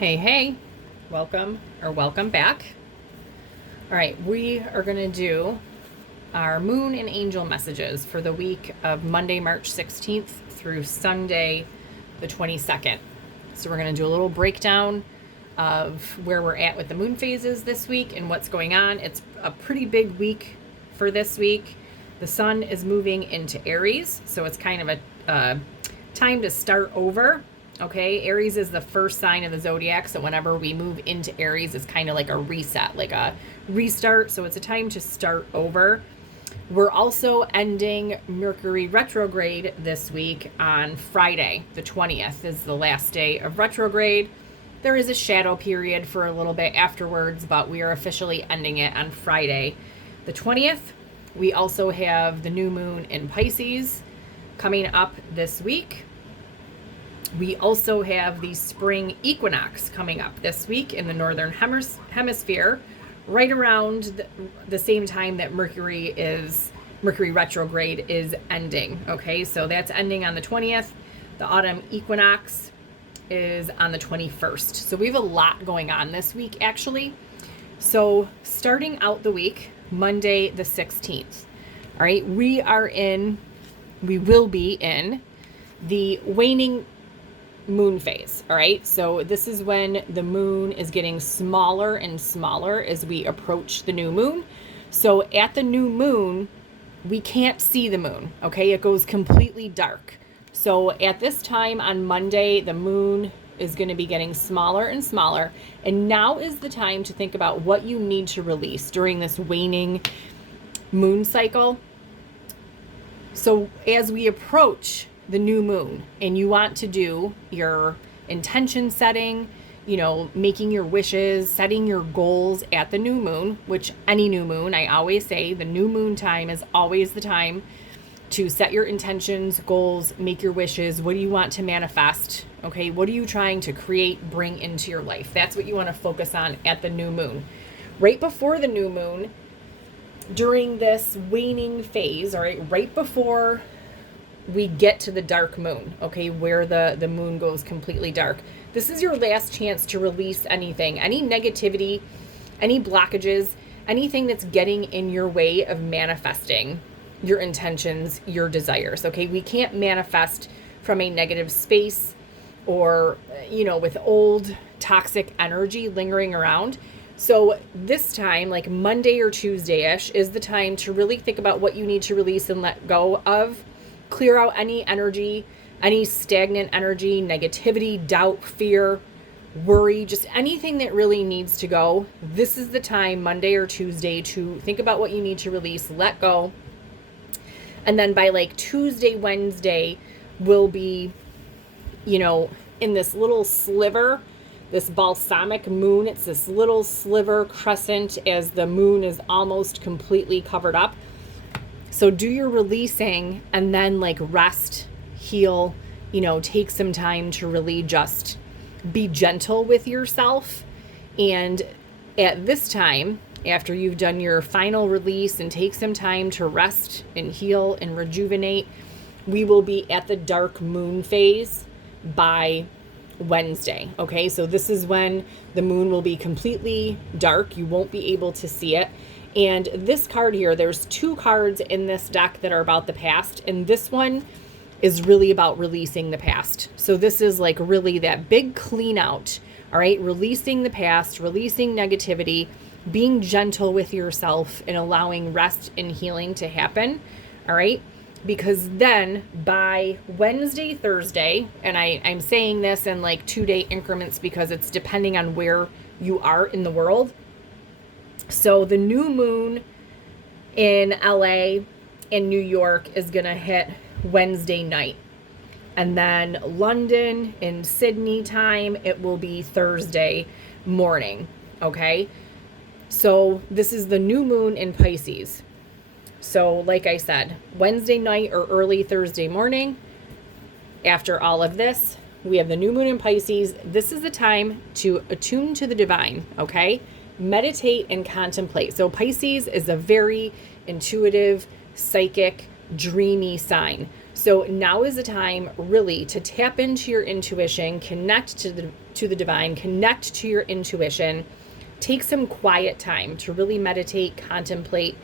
Hey, welcome back. All right, we are going to do our moon and angel messages for the week of Monday, March 16th through Sunday, the 22nd. So we're going to do a little breakdown of where we're at with the moon phases this week and what's going on. It's a pretty big week for this week. The sun is moving into Aries, so it's kind of a time to start over. Okay, Aries is the first sign of the zodiac, so whenever we move into Aries, it's kind of like a reset, like a restart. So it's a time to start over. We're also ending Mercury retrograde this week on Friday. The 20th is the last day of retrograde. There is a shadow period for a little bit afterwards, but we are officially ending it on Friday, the 20th. We also have the new moon in Pisces coming up this week. We also have the spring equinox coming up this week in the northern hemisphere, right around the same time that Mercury retrograde is ending. Okay, so that's ending on the 20th. The autumn equinox is on the 21st. So we have a lot going on this week, actually. So starting out the week, Monday the 16th. All right, we will be in the waning moon phase. All right, so this is when the moon is getting smaller and smaller as we approach the new moon. So at the new moon, we can't see the moon. Okay, it goes completely dark. So at this time on Monday, the moon is going to be getting smaller and smaller. And now is the time to think about what you need to release during this waning moon cycle. So as we approach the new moon and you want to do your intention setting, making your wishes, setting your goals at the new moon, which any new moon, I always say the new moon time is always the time to set your intentions, goals, make your wishes. What do you want to manifest? Okay, what are you trying to create, bring into your life? That's what you want to focus on at the new moon. Right before the new moon, during this waning phase, all right before we get to the dark moon, okay, where the moon goes completely dark. This is your last chance to release anything, any negativity, any blockages, anything that's getting in your way of manifesting your intentions, your desires, okay? We can't manifest from a negative space or, with old toxic energy lingering around. So this time, like Monday or Tuesday-ish, is the time to really think about what you need to release and let go of. Clear out any energy, any stagnant energy, negativity, doubt, fear, worry, just anything that really needs to go. This is the time, Monday or Tuesday, to think about what you need to release, let go. And then by like Tuesday, Wednesday, we'll be, in this little sliver, this balsamic moon. It's this little sliver crescent as the moon is almost completely covered up. So do your releasing and then rest, heal, take some time to really just be gentle with yourself. And at this time, after you've done your final release and take some time to rest and heal and rejuvenate, we will be at the dark moon phase by Wednesday. Okay, so this is when the moon will be completely dark. You won't be able to see it. And this card here, there's two cards in this deck that are about the past, and this one is really about releasing the past. So this is really that big clean out, all right? Releasing the past, releasing negativity, being gentle with yourself, and allowing rest and healing to happen, all right? Because then by Wednesday, Thursday, and I'm saying this in 2-day increments because it's depending on where you are in the world. So the new moon in LA and New York is going to hit Wednesday night. And then London and Sydney time, it will be Thursday morning. Okay. So this is the new moon in Pisces. So like I said, Wednesday night or early Thursday morning, after all of this, we have the new moon in Pisces. This is the time to attune to the divine. Okay. Meditate and contemplate. So Pisces is a very intuitive, psychic, dreamy sign. So now is the time really to tap into your intuition, connect to the divine, connect to your intuition, take some quiet time to really meditate, contemplate,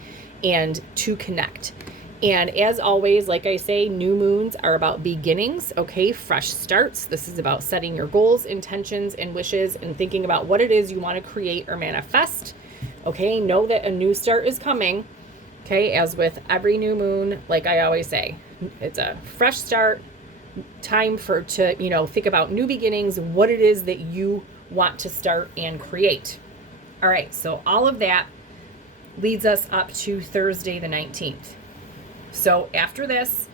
and to connect. And as always, like I say, new moons are about beginnings, okay? Fresh starts. This is about setting your goals, intentions, and wishes and thinking about what it is you want to create or manifest, okay? Know that a new start is coming, okay? As with every new moon, like I always say, it's a fresh start, time to think about new beginnings, what it is that you want to start and create. All right, so all of that leads us up to Thursday the 19th. So after this,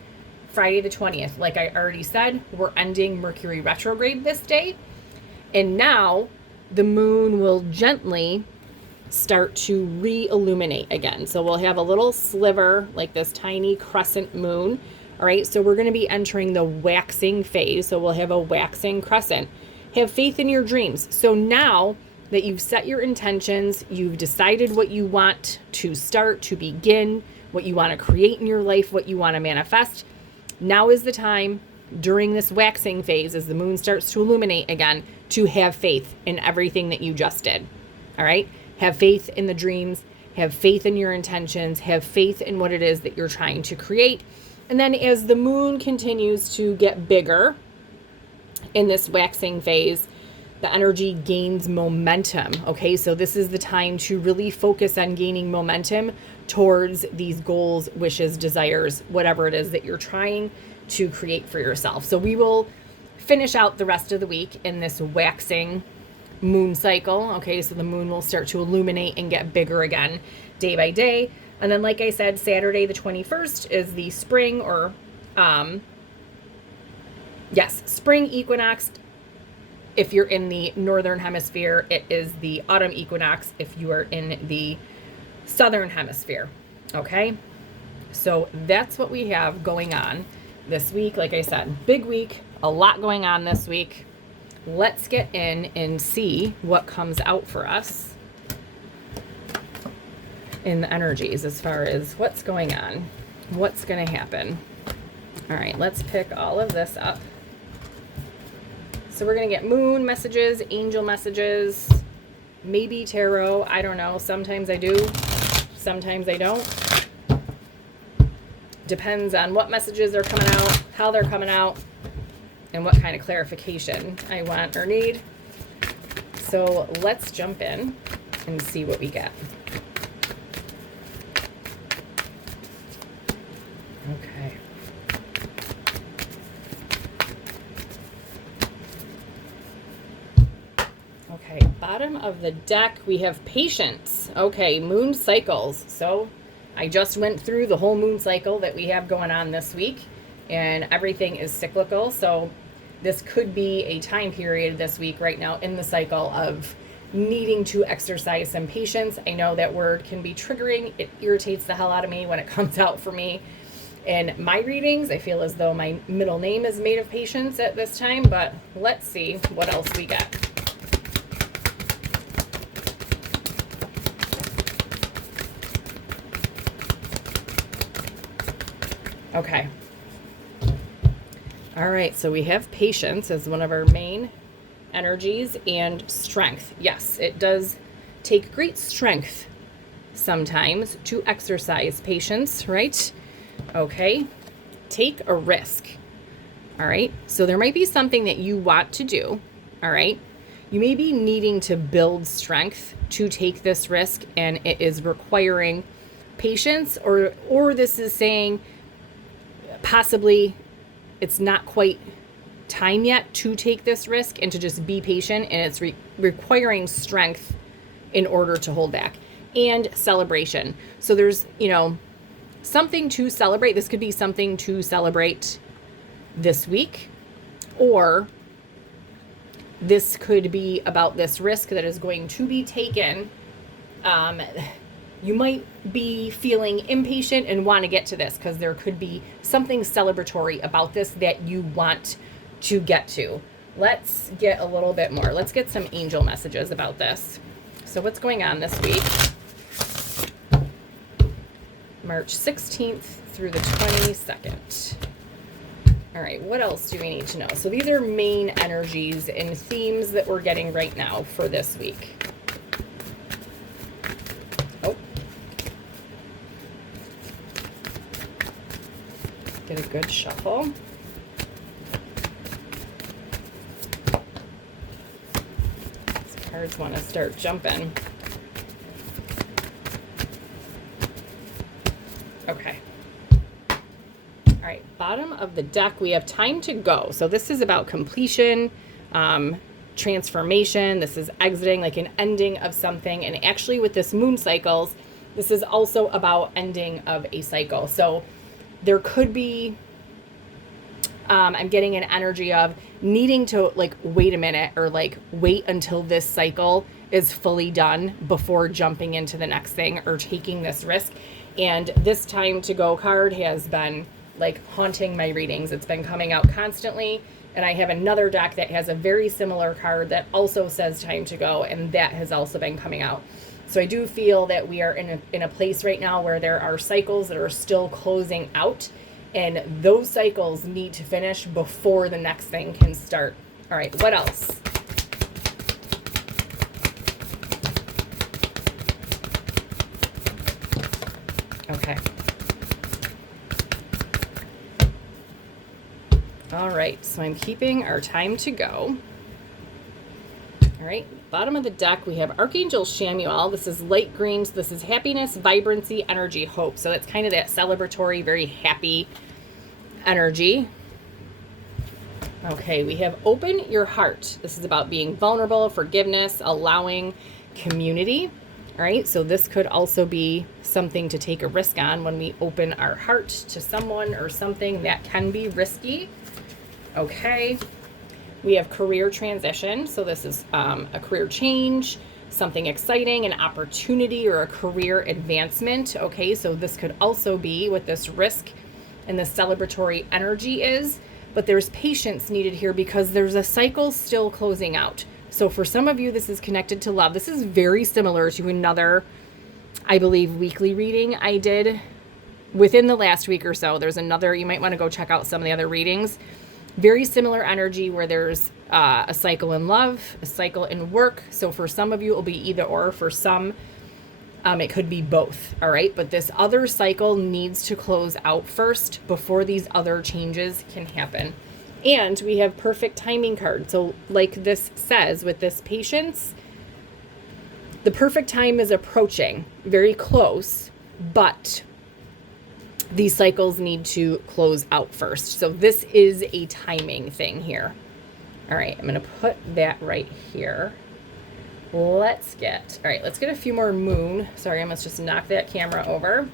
Friday the 20th, like I already said, we're ending Mercury retrograde this day. And now the moon will gently start to re-illuminate again. So we'll have a little sliver, like this tiny crescent moon. All right, so we're going to be entering the waxing phase. So we'll have a waxing crescent. Have faith in your dreams. So now that you've set your intentions, you've decided what you want to start, to begin, what you want to create in your life, what you want to manifest. Now is the time during this waxing phase, as the moon starts to illuminate again, to have faith in everything that you just did. All right? Have faith in the dreams, have faith in your intentions, have faith in what it is that you're trying to create. And then as the moon continues to get bigger in this waxing phase, the energy gains momentum. Okay, so this is the time to really focus on gaining momentum towards these goals, wishes, desires, whatever it is that you're trying to create for yourself. So we will finish out the rest of the week in this waxing moon cycle. Okay, so the moon will start to illuminate and get bigger again day by day. And then, like I said, Saturday the 21st is the spring spring equinox. If you're in the northern hemisphere, it is the autumn equinox if you are in the southern hemisphere. Okay, so that's what we have going on this week. Like I said, big week, a lot going on this week. Let's get in and see what comes out for us in the energies as far as what's going on, what's going to happen. All right, let's pick all of this up. So we're going to get moon messages, angel messages, maybe tarot. I don't know. Sometimes I do. Sometimes I don't. Depends on what messages are coming out, how they're coming out, and what kind of clarification I want or need. So let's jump in and see what we get. Okay. Okay, bottom of the deck, we have patience. Okay, moon cycles. So I just went through the whole moon cycle that we have going on this week, and everything is cyclical. So this could be a time period this week right now in the cycle of needing to exercise some patience. I know that word can be triggering. It irritates the hell out of me when it comes out for me. In my readings, I feel as though my middle name is made of patience at this time, but let's see what else we get. Okay. All right, so we have patience as one of our main energies, and strength. Yes, it does take great strength sometimes to exercise patience, right? Okay, take a risk. All right, so there might be something that you want to do. All right, you may be needing to build strength to take this risk, and it is requiring patience, or this is saying possibly it's not quite time yet to take this risk and to just be patient, and it's requiring strength in order to hold back. And celebration. So there's, something to celebrate. This could be something to celebrate this week, or this could be about this risk that is going to be taken. You might be feeling impatient and want to get to this because there could be something celebratory about this that you want to get to. Let's get a little bit more. Let's get some angel messages about this. So what's going on this week? March 16th through the 22nd. All right, what else do we need to know? So these are main energies and themes that we're getting right now for this week. Oh. Get a good shuffle. These cards want to start jumping. Okay. All right, bottom of the deck, we have time to go. So this is about completion, transformation. This is exiting, like an ending of something. And actually with this moon cycles, this is also about ending of a cycle. So there could be, I'm getting an energy of needing to like, wait a minute, or like wait until this cycle is fully done before jumping into the next thing or taking this risk. And this time to go card has been like haunting my readings. It's been coming out constantly. And I have another deck that has a very similar card that also says time to go. And that has also been coming out. So I do feel that we are in a place right now where there are cycles that are still closing out. And those cycles need to finish before the next thing can start. All right, what else? Okay. All right, so I'm keeping our time to go. All right, bottom of the deck, we have Archangel Chamuel. This is light greens. This is happiness, vibrancy, energy, hope. So it's kind of that celebratory, very happy energy. Okay, we have open your heart. This is about being vulnerable, forgiveness, allowing community. All right, so this could also be something to take a risk on when we open our heart to someone or something that can be risky. Okay, we have career transition. So this is a career change, something exciting, an opportunity, or a career advancement. Okay, so this could also be what this risk and the celebratory energy is, but there's patience needed here because there's a cycle still closing out. So for some of you, this is connected to love. This is very similar to another, I believe, weekly reading I did within the last week or so. There's another, you might want to go check out some of the other readings. Very similar energy where there's a cycle in love, a cycle in work. So for some of you, it'll be either or. For some, it could be both. All right. But this other cycle needs to close out first before these other changes can happen. And we have perfect timing card. So like this says with this patience, the perfect time is approaching, very close, but these cycles need to close out first. So this is a timing thing here. All right, I'm going to put that right here. Let's get a few more moon. Sorry, I must just knock that camera over.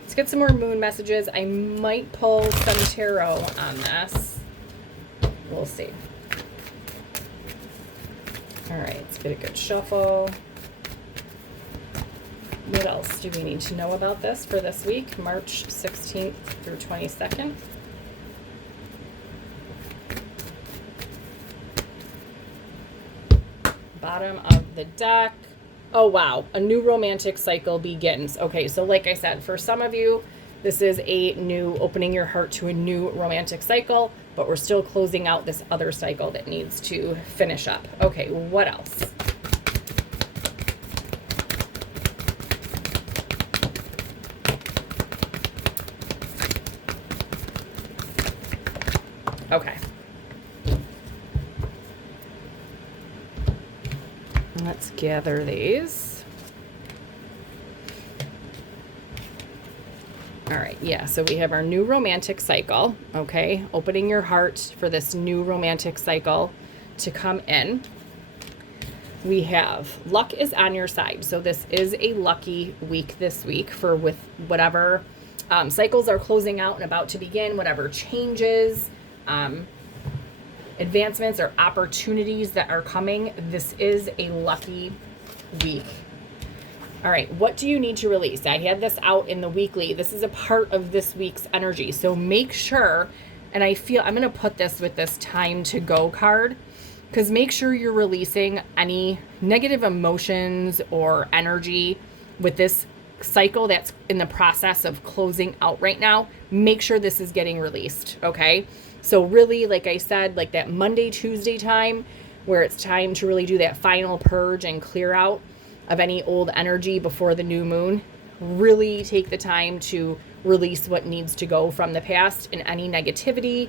Let's get some more moon messages. I might pull some tarot on this. We'll see. All right, let's get a good shuffle. What else do we need to know about this for this week, March 16th through 22nd? Bottom of the deck. Oh, wow. A new romantic cycle begins. Okay, so like I said, for some of you, this is a new opening your heart to a new romantic cycle, but we're still closing out this other cycle that needs to finish up. Okay, what else? Okay. Let's gather these. All right, yeah, so we have our new romantic cycle, okay? Opening your heart for this new romantic cycle to come in. We have luck is on your side. So this is a lucky week this week for with whatever cycles are closing out and about to begin, whatever changes, advancements or opportunities that are coming. This is a lucky week. All right, what do you need to release? I had this out in the weekly. This is a part of this week's energy. So make sure, and I feel I'm going to put this with this time to go card, because make sure you're releasing any negative emotions or energy with this cycle that's in the process of closing out right now, make sure this is getting released, okay? So really, like I said, like that Monday, Tuesday time where it's time to really do that final purge and clear out of any old energy before the new moon, really take the time to release what needs to go from the past and any negativity.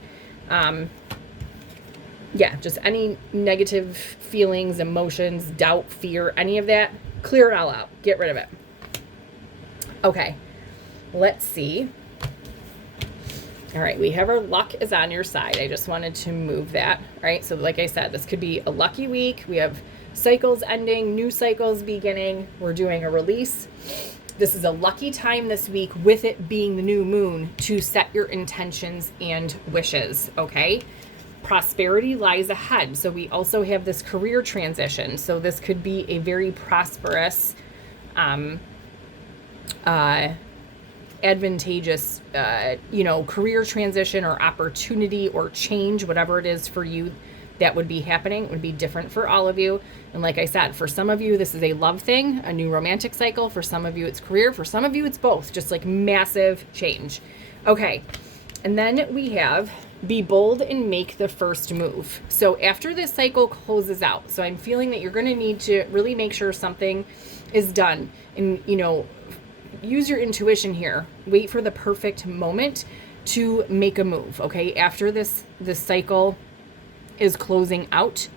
Just any negative feelings, emotions, doubt, fear, any of that, clear it all out. Get rid of it. Okay, let's see. All right, we have our luck is on your side. I just wanted to move that. All right, so like I said, this could be a lucky week. We have cycles ending, new cycles beginning. We're doing a release. This is a lucky time this week, with it being the new moon, to set your intentions and wishes, okay? Prosperity lies ahead. So we also have this career transition. So this could be a very prosperous, advantageous, career transition or opportunity or change, whatever it is for you that would be happening. It would be different for all of you. And like I said, for some of you, this is a love thing, a new romantic cycle. For some of you, it's career. For some of you, it's both, just like massive change. Okay. And then we have be bold and make the first move. So after this cycle closes out, so I'm feeling that you're going to need to really make sure something is done, and, use your intuition here. Wait for the perfect moment to make a move. Okay. After this cycle is closing out,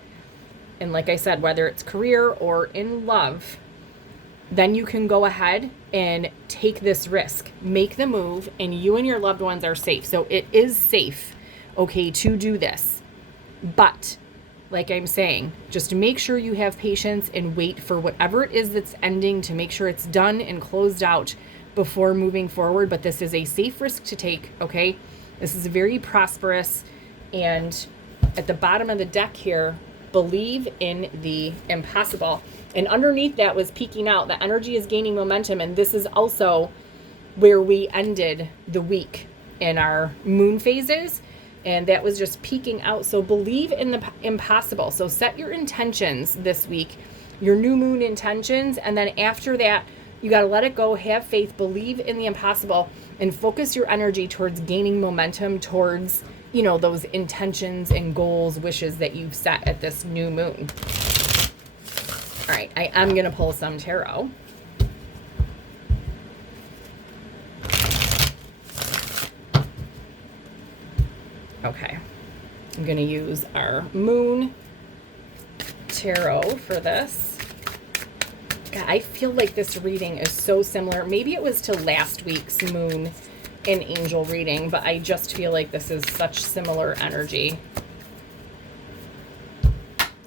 and like I said, whether it's career or in love, then you can go ahead and take this risk, make the move, and you and your loved ones are safe. So it is safe, okay, to do this. But like I'm saying, just make sure you have patience and wait for whatever it is that's ending to make sure it's done and closed out before moving forward. But this is a safe risk to take, okay? This is very prosperous. And at the bottom of the deck here, believe in the impossible. And underneath that was peeking out. The energy is gaining momentum. And this is also where we ended the week in our moon phases. And that was just peeking out. So believe in the impossible. So set your intentions this week, your new moon intentions. And then after that, you got to let it go, have faith, believe in the impossible, and focus your energy towards gaining momentum towards, those intentions and goals, wishes that you've set at this new moon. All right, I am going to pull some tarot. Okay, I'm going to use our moon tarot for this. God, I feel like this reading is so similar. Maybe it was to last week's moon and angel reading, but I just feel like this is such similar energy.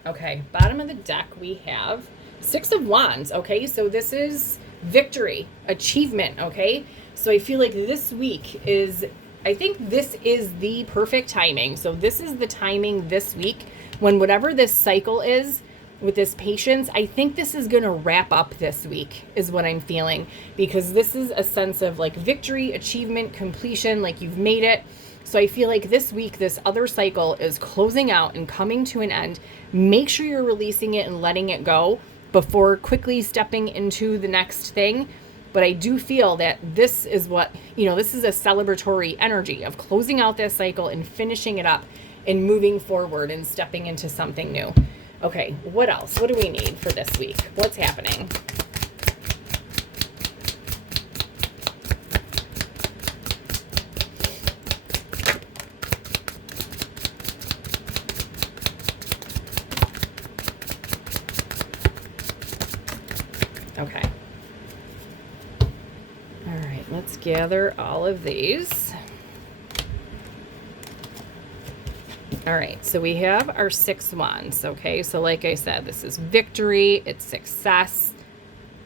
Okay, bottom of the deck we have Six of Wands. Okay, so this is victory, achievement. Okay, so I feel like this week I think this is the perfect timing. So this is the timing this week when whatever this cycle is with this patience, I think this is going to wrap up this week is what I'm feeling, because this is a sense of like victory, achievement, completion, like you've made it. So I feel like this week, this other cycle is closing out and coming to an end. Make sure you're releasing it and letting it go before quickly stepping into the next thing. But I do feel that this is what, this is a celebratory energy of closing out this cycle and finishing it up and moving forward and stepping into something new. Okay, what else? What do we need for this week? What's happening? Okay. All right, let's gather all of these. All right, so we have our 6 wands, okay? So like I said, this is victory, it's success.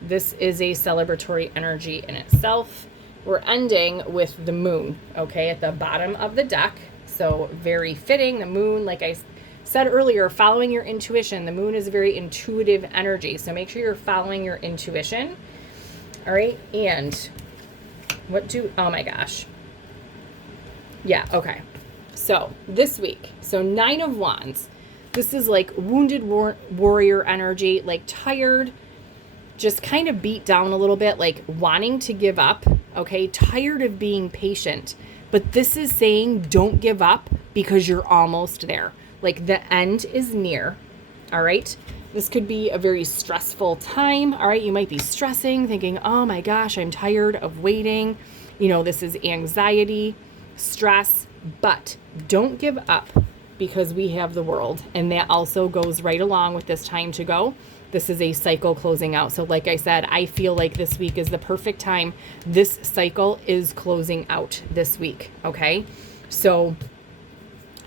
This is a celebratory energy in itself. We're ending with the moon, okay, at the bottom of the deck. So very fitting, the moon, like I said earlier, following your intuition. The moon is a very intuitive energy, so make sure you're following your intuition. All right, and oh my gosh. Yeah, okay. So this week, so 9 of Wands, this is like wounded warrior energy, like tired, just kind of beat down a little bit, like wanting to give up, okay? Tired of being patient. But this is saying don't give up because you're almost there. Like the end is near, all right? This could be a very stressful time, all right? You might be stressing, thinking, oh my gosh, I'm tired of waiting. You know, this is anxiety, stress, but don't give up because we have the world. And that also goes right along with this time to go. This is a cycle closing out. So like I said, I feel like this week is the perfect time. This cycle is closing out this week, okay? So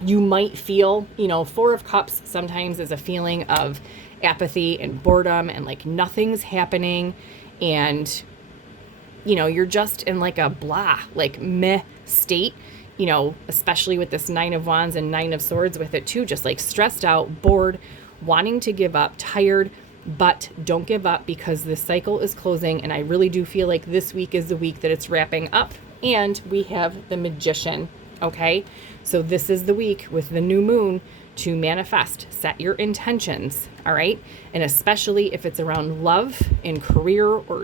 you might feel, you know, Four of Cups sometimes is a feeling of apathy and boredom and like nothing's happening. And, you know, you're just in like a blah, like meh state, you know, especially with this Nine of Wands and Nine of Swords with it too, just like stressed out, bored, wanting to give up, tired. But don't give up because this cycle is closing. And I really do feel like this week is the week that it's wrapping up. And we have the Magician, okay? So this is the week with the new moon to manifest, set your intentions, all right? And especially if it's around love and career or